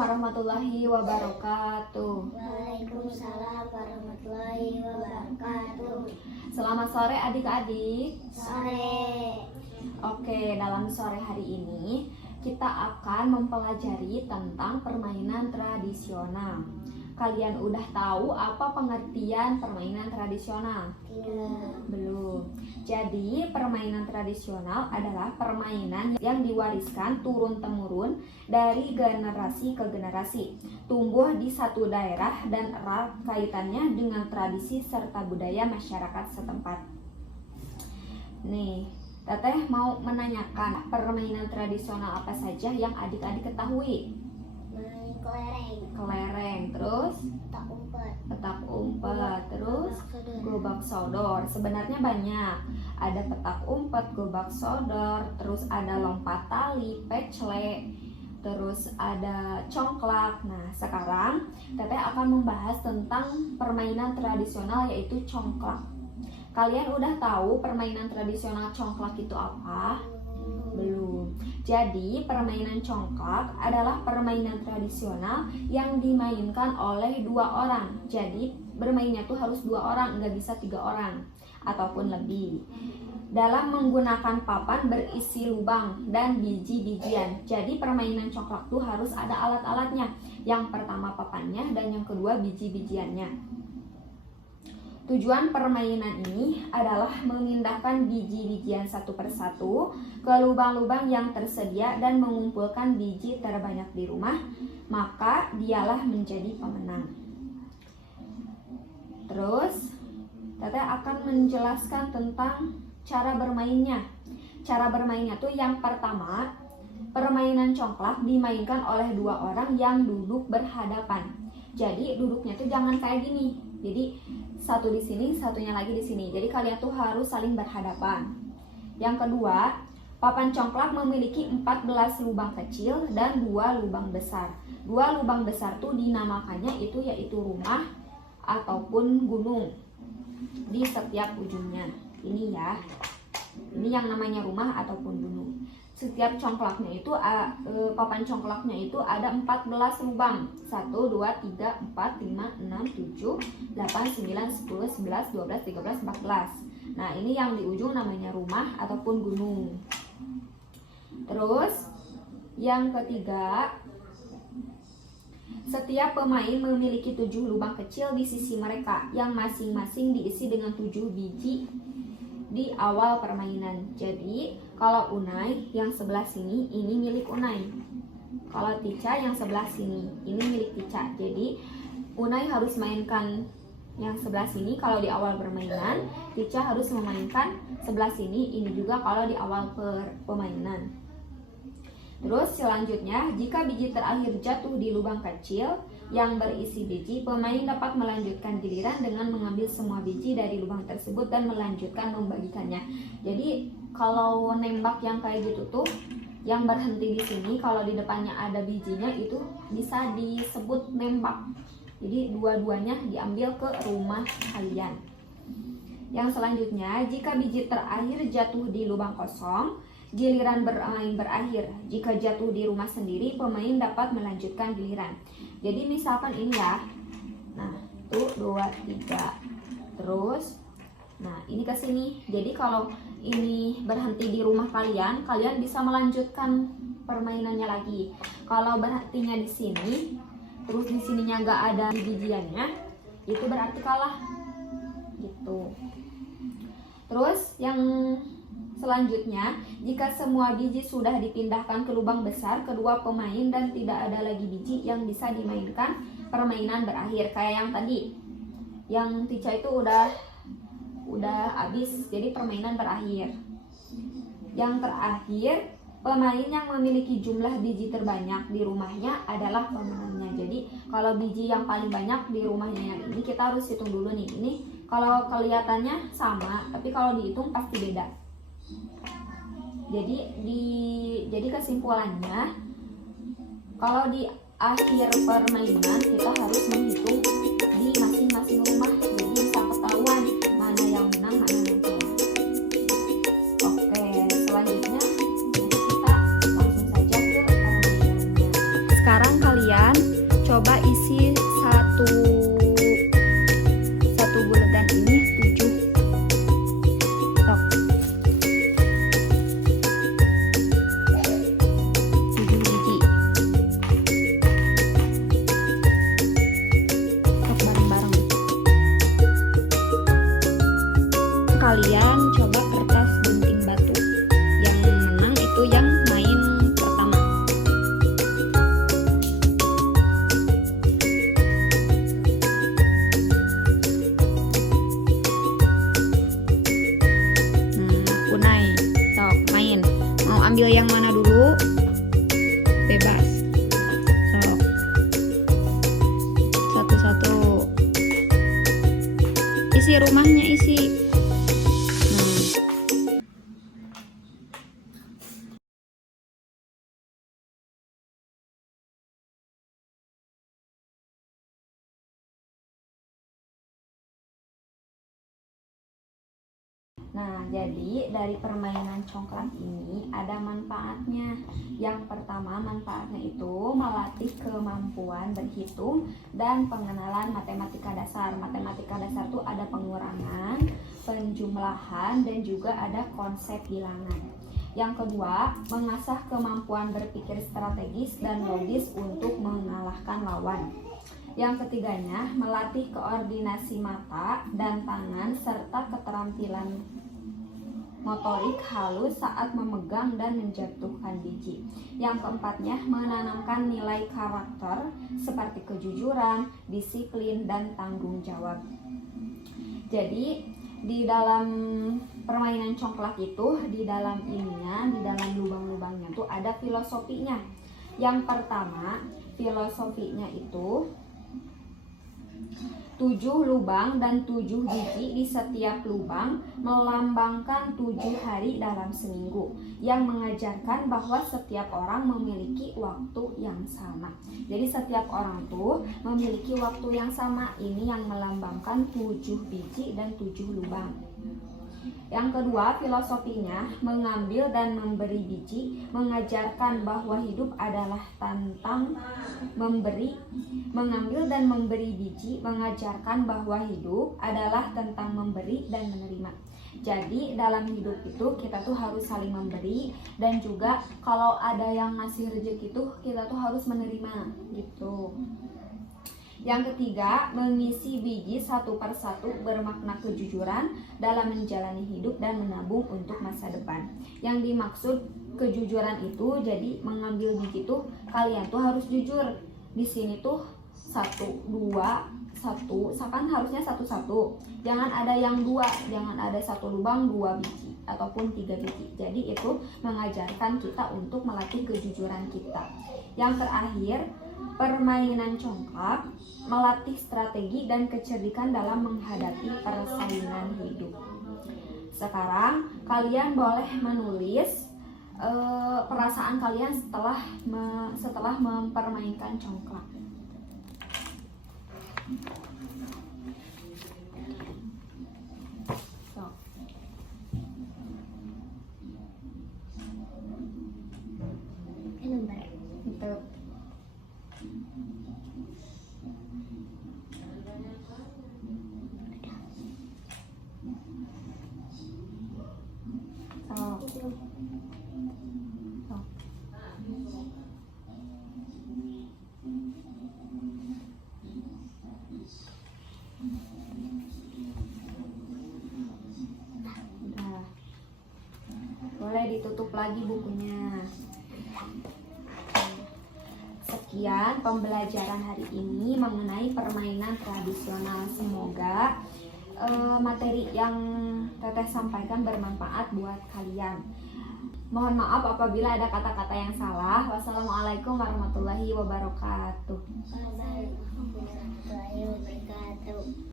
warahmatullahi wabarakatuh. Waalaikumsalam warahmatullahi wabarakatuh. Selamat sore adik-adik. Sore. Oke, dalam sore hari ini kita akan mempelajari tentang permainan tradisional. Kalian udah tahu apa pengertian permainan tradisional? Tidak. Belum. Jadi, permainan tradisional adalah permainan yang diwariskan turun-temurun dari generasi ke generasi, tumbuh di satu daerah dan erat kaitannya dengan tradisi serta budaya masyarakat setempat. Nih, Teteh mau menanyakan permainan tradisional apa saja yang adik-adik ketahui? Main kelereng. Kelereng, terus Tak umpet. petak umpet, terus gobak sodor. Sebenarnya banyak. Ada petak umpet, gobak sodor, terus ada lompat tali, pecle, terus ada congklak. Nah, sekarang Teteh akan membahas tentang permainan tradisional yaitu congklak. Kalian udah tahu permainan tradisional congklak itu apa? Belum. Jadi, permainan congklak adalah permainan tradisional yang dimainkan oleh dua orang. Jadi, bermainnya tuh harus dua orang, nggak bisa 3 orang ataupun lebih. Dalam menggunakan papan berisi lubang dan biji-bijian. Jadi, permainan congklak tuh harus ada alat-alatnya. Yang pertama papannya dan yang kedua biji-bijiannya. Tujuan permainan ini adalah memindahkan biji-bijian satu persatu ke lubang-lubang yang tersedia dan mengumpulkan biji terbanyak di rumah, maka dialah menjadi pemenang. Terus, Teteh akan menjelaskan tentang cara bermainnya. Cara bermainnya tuh yang pertama, permainan congklak dimainkan oleh 2 orang yang duduk berhadapan. Jadi duduknya tuh jangan kayak gini. Jadi satu di sini, satunya lagi di sini. Jadi kalian tuh harus saling berhadapan. Yang kedua, papan congklak memiliki 14 lubang kecil dan 2 lubang besar. 2 lubang besar tuh dinamakannya itu yaitu rumah ataupun gunung di setiap ujungnya. Ini ya. Ini yang namanya rumah ataupun gunung. Setiap congklaknya itu papan congklaknya itu ada 14 lubang. 1 2 3 4 5 6 7 8 9 10 11 12 13 14. Nah, ini yang di ujung namanya rumah ataupun gunung. Terus yang ketiga, setiap pemain memiliki 7 lubang kecil di sisi mereka yang masing-masing diisi dengan 7 biji di awal permainan. Jadi kalau Unai yang sebelah sini ini milik Unai. Kalau Tica yang sebelah sini ini milik Tica. Jadi Unai harus mainkan yang sebelah sini kalau di awal permainan, Tica harus memainkan sebelah sini ini juga kalau di awal permainan. Terus selanjutnya, jika biji terakhir jatuh di lubang kecil yang berisi biji, pemain dapat melanjutkan giliran dengan mengambil semua biji dari lubang tersebut dan melanjutkan membagikannya. Jadi kalau nembak yang kayak gitu tuh, yang berhenti di sini, kalau di depannya ada bijinya itu bisa disebut nembak. Jadi dua-duanya diambil ke rumah kalian. Yang selanjutnya, jika biji terakhir jatuh di lubang kosong, giliran bermain berakhir. Jika jatuh di rumah sendiri, pemain dapat melanjutkan giliran. Jadi misalkan ini ya. Nah, tuh 2 3. Terus nah, ini ke sini. Jadi kalau ini berhenti di rumah kalian, kalian bisa melanjutkan permainannya lagi. Kalau berhentinya di sini, terus di sininya nggak ada bijiannya, itu berarti kalah. Gitu. Terus yang selanjutnya, jika semua biji sudah dipindahkan ke lubang besar kedua pemain dan tidak ada lagi biji yang bisa dimainkan, permainan berakhir. Kayak yang tadi, yang Tica itu udah habis, jadi permainan berakhir. Yang terakhir, pemain yang memiliki jumlah biji terbanyak di rumahnya adalah pemenangnya. Jadi kalau biji yang paling banyak di rumahnya yang ini, kita harus hitung dulu nih. Ini kalau kelihatannya sama, tapi kalau dihitung pasti beda. Jadi kesimpulannya, kalau di akhir permainan kita harus menghitung di masing-masing rumah, jadi bisa ketahuan mana yang menang, mana yang kalah. Oke, selanjutnya kita langsung saja ke permainannya. Sekarang kalian coba isi satu buletan ini 7. Sok. 7 biji. Sok bareng-bareng. Kalian coba kertas gunting batu. Yang menang itu yang main pertama. Unai, sok main. Mau ambil yang mana dulu? Bebas. Sok. Satu-satu. Isi rumahnya, isi. Nah, jadi dari permainan congklak ini ada manfaatnya. Yang pertama, manfaatnya itu melatih kemampuan berhitung dan pengenalan matematika dasar. Matematika dasar itu ada pengurangan, penjumlahan, dan juga ada konsep bilangan. Yang kedua, mengasah kemampuan berpikir strategis dan logis untuk mengalahkan lawan. Yang ketiganya, melatih koordinasi mata dan tangan serta keterampilan motorik halus saat memegang dan menjatuhkan biji. Yang keempatnya, menanamkan nilai karakter seperti kejujuran, disiplin, dan tanggung jawab. Jadi, di dalam permainan congklak itu, di dalam ininya, di dalam lubang-lubangnya tuh ada filosofinya. Yang pertama, filosofinya itu 7 lubang dan 7 biji di setiap lubang melambangkan 7 hari dalam seminggu, yang mengajarkan bahwa setiap orang memiliki waktu yang sama. Jadi setiap orang tuh memiliki waktu yang sama. Ini yang melambangkan 7 biji dan 7 lubang. Yang kedua, filosofinya mengambil dan memberi biji, mengajarkan bahwa hidup adalah tentang memberi. Mengambil dan memberi biji mengajarkan bahwa hidup adalah tentang memberi dan menerima. Jadi dalam hidup itu kita tuh harus saling memberi, dan juga kalau ada yang ngasih rezeki tuh kita tuh harus menerima gitu. Yang ketiga, mengisi biji satu persatu bermakna kejujuran dalam menjalani hidup dan menabung untuk masa depan. Yang dimaksud kejujuran itu, jadi mengambil biji tuh kalian tuh harus jujur. Di sini tuh 1, 2, 1, kan harusnya 1-1. Jangan ada yang 2, jangan ada 1 lubang 2 biji ataupun 3 biji. Jadi itu mengajarkan kita untuk melatih kejujuran kita. Yang terakhir, permainan congklak melatih strategi dan kecerdikan dalam menghadapi persaingan hidup. Sekarang kalian boleh menulis perasaan kalian setelah mempermainkan congklak. Untuk boleh ditutup lagi bukunya. Sekian pembelajaran hari ini mengenai permainan tradisional. Semoga materi yang Teteh sampaikan bermanfaat buat kalian. Mohon maaf apabila ada kata-kata yang salah. Wassalamualaikum warahmatullahi wabarakatuh. Waalaikumsalam warahmatullahi wabarakatuh.